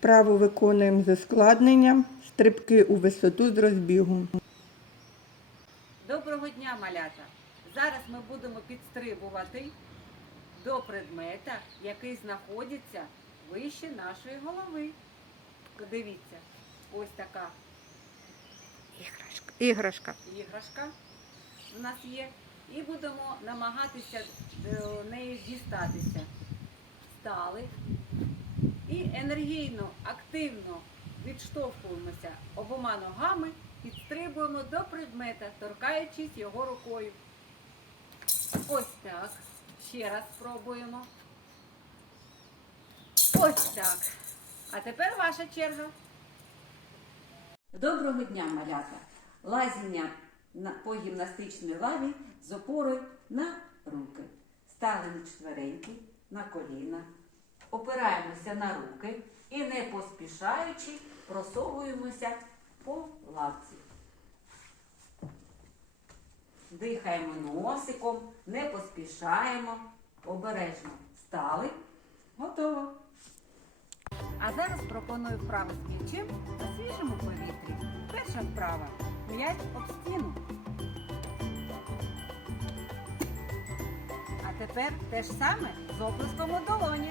Вправу виконуємо з ускладненням, стрибки у висоту з розбігу. Доброго дня, малята! Зараз ми будемо підстрибувати до предмета, який знаходиться вище нашої голови. Подивіться, ось така Іграшка. Іграшка. іграшка у нас є. І будемо намагатися до неї дістатися. Стали і енергійно, активно відштовхуємося обома ногами, підстрибуємо до предмета, торкаючись його рукою. Ось так. Ще раз спробуємо. Ось так. А тепер ваша черга. Доброго дня, малята! Лазіння по гімнастичній лаві з опорою на руки. Стали на четвереньки, на коліна, опираємося на руки і не поспішаючи просовуємося по лавці. Дихаємо носиком, не поспішаємо, обережно. Стали. Готово. А зараз пропоную вправи з м'ячем на свіжому повітрі. Перша вправа. М'яч об стіну. Тепер те ж саме з оплеском у долоні.